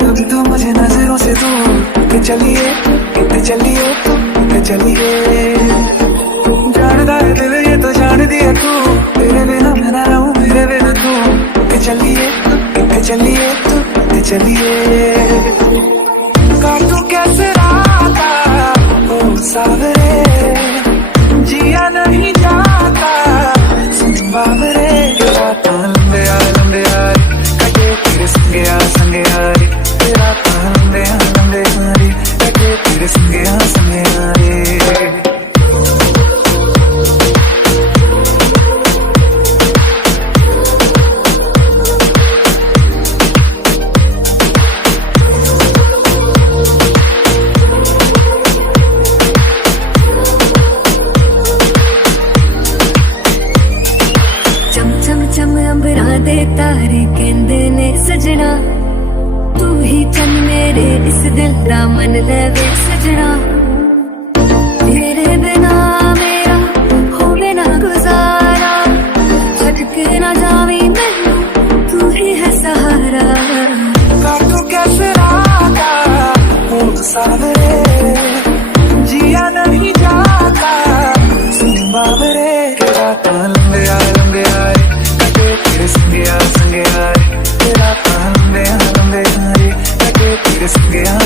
कभी तो मुझे नजरों से दूर चलिए चलिए जानदा है दिल ये तो जान दिया तू तेरे बिना मैं ना रहूं मेरे बिना तू चलिए चलिए काटू कैसे राता ओ सावरे जिया नहीं जाता बाबरे रात लंबे आ कटे तेरे संगे आ तेरा लंबे आ कटे तेरे संगे आ चम अंबरा दे तारे कहंदे ने सजना तू ही चन मेरे इस दिल दा मन लवे सजना तेरे बिना मेरा होवे ना गुजारा छड़ के ना जावी मैनू तू ही है सहारा काटू कैसे राता ओ सावरे जिया नहीं जाता बाबरे रात लंबे आ तेरे संगे आ तेरा लंबे आ कटे तेरे संगे आ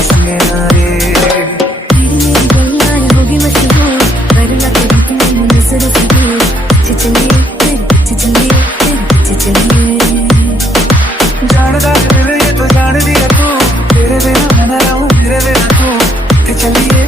तेरी मेरी गल्लां होगी मशहूर वरना कभी तू मैनू नजरों से दूर चलिए जानदा दिल ये तो जान दिया तू तेरे बिना मैं ना रहूं मेरे बिना तू चलिए